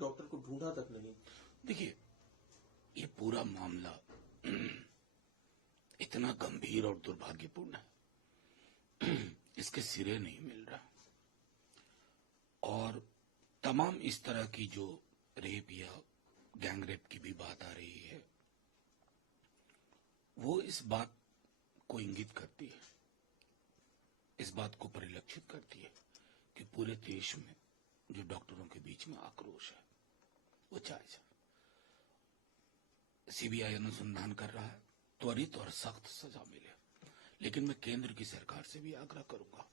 Doctor को ढूंढा तक नहीं। देखिए, ये पूरा मामला इतना गंभीर और दुर्भाग्यपूर्ण है, इसके सिरे नहीं मिल रहा। और तमाम इस तरह की जो रेप या गैंगरेप की भी बात आ रही है, वो इस बात को इंगित करती है, इस बात को परिलक्षित करती है कि पूरे देश में जो डॉक्टरों के बीच में आक्रोश है वो जायज है। सीबीआई अनुसंधान कर रहा है, त्वरित और सख्त सजा मिले। लेकिन मैं केंद्र की सरकार से भी आग्रह करूंगा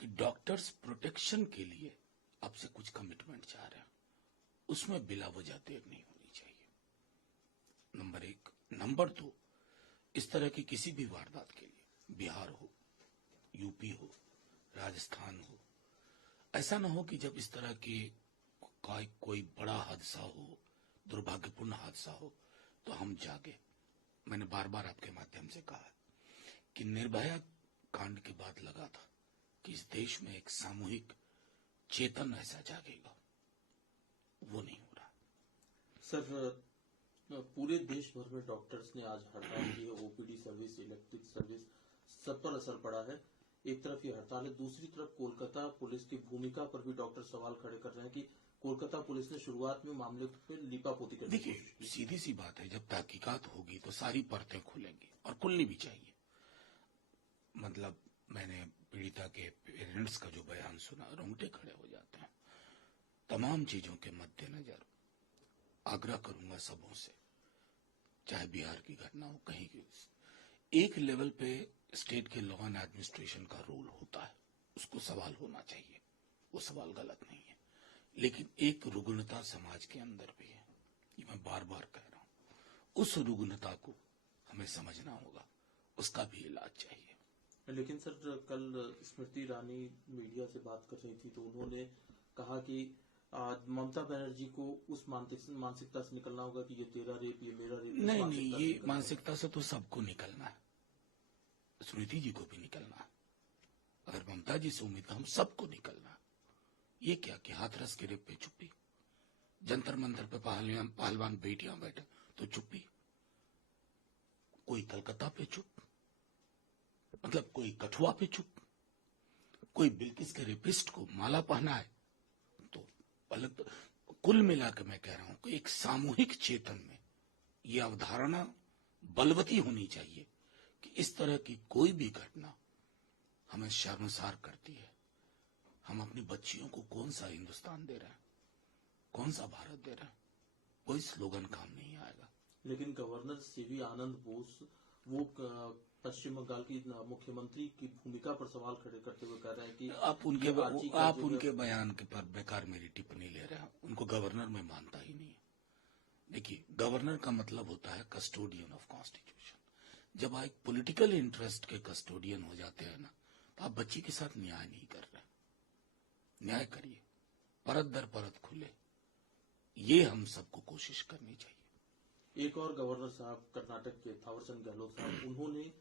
कि डॉक्टर्स प्रोटेक्शन के लिए आपसे कुछ कमिटमेंट चाह रहे हैं, उसमें बिला वजह देर नहीं होनी चाहिए। नंबर एक। नंबर दो, इस तरह की किसी भी वारदात के लिए, बिहार हो, यूपी हो, राजस्थान हो, ऐसा ना हो कि जब इस तरह के कोई बड़ा हादसा हो, दुर्भाग्यपूर्ण हादसा हो, तो हम जागे। मैंने बार बार आपके माध्यम से कहा कि निर्भया कांड के बाद लगा था कि इस देश में एक सामूहिक चेतन ऐसा जागेगा, वो नहीं हो रहा। सर, पूरे देश भर में डॉक्टर्स ने आज हड़ताल की है। ओपीडी सर्विस, इलेक्ट्रिक सर्विस, सब पर असर पड़ा है। एक तरफ ये हड़ताल है, दूसरी तरफ कोलकाता पुलिस की भूमिका पर भी डॉक्टर सवाल खड़े कर रहे हैं कि कोलकाता पुलिस ने शुरुआत में मामले पे लीपापोती करने की कोशिश की। सीधी सी बात है, जब तहकीकात होगी तो सारी परतें खुलेंगी और खुलनी भी चाहिए। मतलब मैंने पीड़िता के पेरेंट्स का जो बयान सुना, रोंगटे खड़े हो जाते हैं। तमाम चीजों के मद्देनजर आग्रह करूंगा सबों से, चाहे बिहार की घटना हो, कहीं की, एक लेवल पे स्टेट के लॉ एंड एडमिनिस्ट्रेशन का रोल होता है, उसको सवाल होना चाहिए, वो सवाल गलत नहीं है। लेकिन एक रुग्णता समाज के अंदर भी है, ये मैं बार बार कह रहा हूं। उस रुग्णता को हमें समझना होगा, उसका भी इलाज चाहिए। लेकिन सर, कल स्मृति ईरानी मीडिया से बात कर रही थी तो उन्होंने कहा कि ममता बनर्जी को उस मानसिकता से निकलना होगा कि ये तेरा रेप, ये मेरा रेप। नहीं, ये मानसिकता से तो सबको निकलना है, स्मृति जी को भी निकलना है। अगर ममता जी से उम्मीद, हम सबको निकलना है। ये क्या कि हाथरस के रेप पे चुप्पी, जंतर मंतर पे पहलवान बेटियां बैठे तो चुप्पी, कोई कलकत्ता पे चुप, मतलब कोई कठुआ पे चुप, कोई बिल्किस के रेपिस्ट को माला पहना है तो अलग। तो कुल मिलाकर मैं कह रहा हूं कि एक सामूहिक चेतन में ये अवधारणा बलवती होनी चाहिए कि इस तरह की कोई भी घटना हमें शर्मसार करती है। हम अपनी बच्चियों को कौन सा हिंदुस्तान दे रहे हैं, कौन सा भारत दे रहे हैं, कोई स्लोगन काम नहीं आएगा। लेकिन गवर्नर सीवी आनंद बोस वो पश्चिम बंगाल की मुख्यमंत्री की भूमिका पर सवाल खड़े करते हुए कह रहे हैं कि आप उनके बयान के पर बेकार मेरी टिप्पणी ले रहे हैं। उनको गवर्नर में मानता ही नहीं है। देखिए, गवर्नर का मतलब होता है कस्टोडियन ऑफ कॉन्स्टिट्यूशन। जब आप पॉलिटिकल इंटरेस्ट के कस्टोडियन हो जाते हैं ना, तो आप बच्ची के साथ न्याय नहीं कर रहे। न्याय करिए, परत दर परत खुले, ये हम सबको कोशिश करनी चाहिए। एक और गवर्नर साहब कर्नाटक के थावरचंद गहलोत साहब, उन्होंने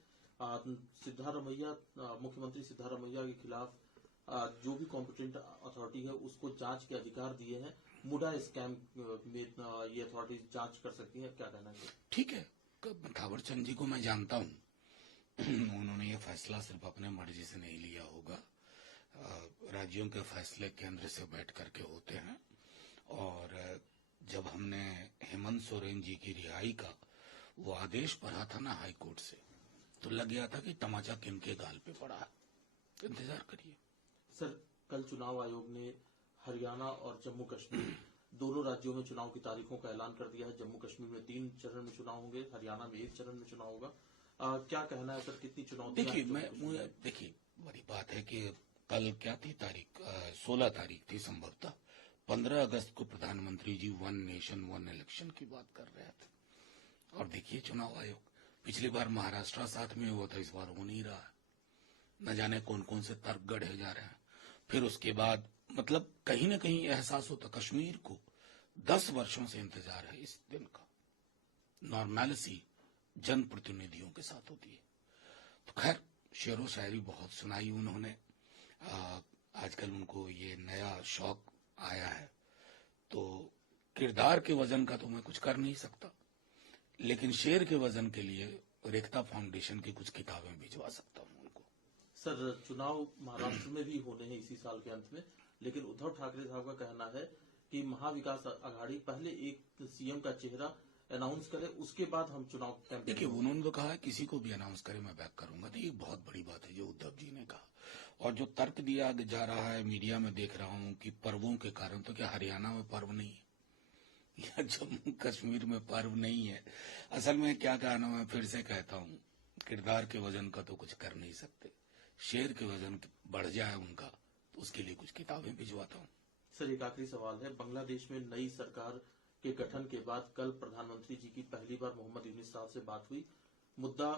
सिद्धारमैया, मुख्यमंत्री सिद्धारमैया के खिलाफ जो भी कॉम्पिटेंट अथॉरिटी है उसको जांच के अधिकार दिए हैं। मुडा स्कैम में ये अथॉरिटी जांच कर सकती है, क्या कहना है? ठीक है, थावरचंद जी को मैं जानता हूं, उन्होंने ये फैसला सिर्फ अपने मर्जी से नहीं लिया होगा। राज्यों के फैसले केंद्र से बैठ करके होते हैं। और जब हमने हेमंत सोरेन जी की रिहाई का वो आदेश पढ़ा था ना हाई कोर्ट से, तो लग गया था कि तमाचा किनके गाल पे पड़ा है। इंतजार करिए। सर, कल चुनाव आयोग ने हरियाणा और जम्मू कश्मीर दोनों राज्यों में चुनाव की तारीखों का ऐलान कर दिया है। जम्मू कश्मीर में 3 चरण में चुनाव होंगे, हरियाणा में 1 चरण में चुनाव होगा। क्या कहना है सर, कितनी चुनौती? देखिए, बड़ी बात है कि कल क्या थी तारीख, 16 तारीख थी संभवतः। 15 अगस्त को प्रधानमंत्री जी 1 नेशन 1 इलेक्शन की बात कर रहे थे। और देखिए चुनाव आयोग, पिछली बार महाराष्ट्र साथ में हुआ था, इस बार हो नहीं रहा। न जाने कौन कौन से तर्क गढ़े जा रहे हैं। फिर उसके बाद मतलब कहीं न कहीं एहसास होता, कश्मीर को 10 वर्षों से इंतजार है इस दिन का। नॉर्मैलिटी जनप्रतिनिधियों के साथ होती है। तो खैर, शेरो शायरी बहुत सुनाई उन्होंने। आजकल उनको ये नया शौक आया है, तो किरदार के वजन का तो मैं कुछ कर नहीं सकता, लेकिन शेर के वजन के लिए रेखता फाउंडेशन की कुछ किताबें भिजवा सकता हूं उनको। सर, चुनाव महाराष्ट्र में भी होने हैं इसी साल के अंत में, लेकिन उद्धव ठाकरे साहब का कहना है कि महाविकास आघाड़ी पहले एक सीएम का चेहरा अनाउंस करे, उसके बाद हम चुनाव कैंपेन। देखिए, उन्होंने तो कहा है किसी को भी अनाउंस करे मैं बैक करूंगा। तो ये बहुत बड़ी बात है जो उद्धव जी ने कहा। और जो तर्क दिया जा रहा है, मीडिया में देख रहा हूं कि पर्वों के कारण, तो क्या हरियाणा में पर्व नहीं है या जम्मू कश्मीर में पर्व नहीं है? असल में क्या कहना, मैं फिर से कहता हूं, किरदार के वजन का तो कुछ कर नहीं सकते। शेर के वजन बढ़ जाए उनका, तो उसके लिए कुछ किताबें भिजवाता हूं। सर, एक आखिरी सवाल है। बांग्लादेश में नई सरकार के गठन के बाद कल प्रधानमंत्री जी की पहली बार मोहम्मद यूनिस साहब से बात हुई। मुद्दा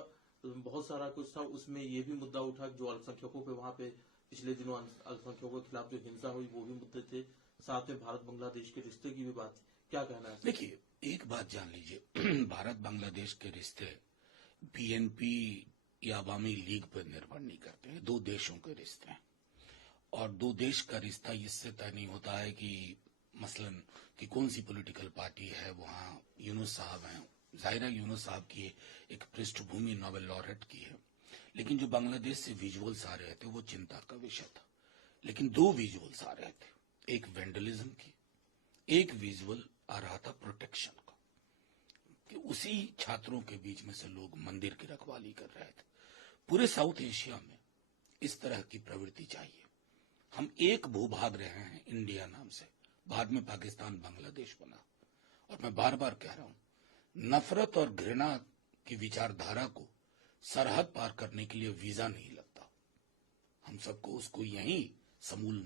बहुत सारा कुछ था, उसमें ये भी मुद्दा उठा जो अल्पसंख्यकों पे वहां पे पिछले दिनों अल्पसंख्यकों के खिलाफ जो हिंसा हुई वो भी मुद्दे थे, साथ में भारत बांग्लादेश के रिश्ते की भी बात थी। क्या कहना है? देखिए, एक बात जान लीजिए, भारत बांग्लादेश के रिश्ते बीएनपी या अवामी लीग पर निर्भर नहीं करते हैं। दो देशों के रिश्ते हैं, और दो देश का रिश्ता इससे तय नहीं होता है कि मसलन कि कौन सी पॉलिटिकल पार्टी है वहां यूनुस साहब हैं। जाहिर है यूनुस साहब की एक पृष्ठभूमि नोबेल लॉरेट की है, लेकिन जो बांग्लादेश से विजुअल्स आ रहे थे वो चिंता का विषय था। लेकिन दो विजुअल्स आ रहे थे, एक वेंडलिज्म की, एक विजुअल आ रहा था प्रोटेक्शन का, कि उसी छात्रों के बीच में से लोग मंदिर की रखवाली कर रहे थे। पूरे साउथ एशिया में इस तरह की प्रवृत्ति चाहिए। हम एक भूभाग रहे हैं इंडिया नाम से, बाद में पाकिस्तान बांग्लादेश बना। और मैं बार बार कह रहा हूं, नफरत और घृणा की विचारधारा को सरहद पार करने के लिए वीजा नहीं लगता। हम सबको उसको यहीं समूल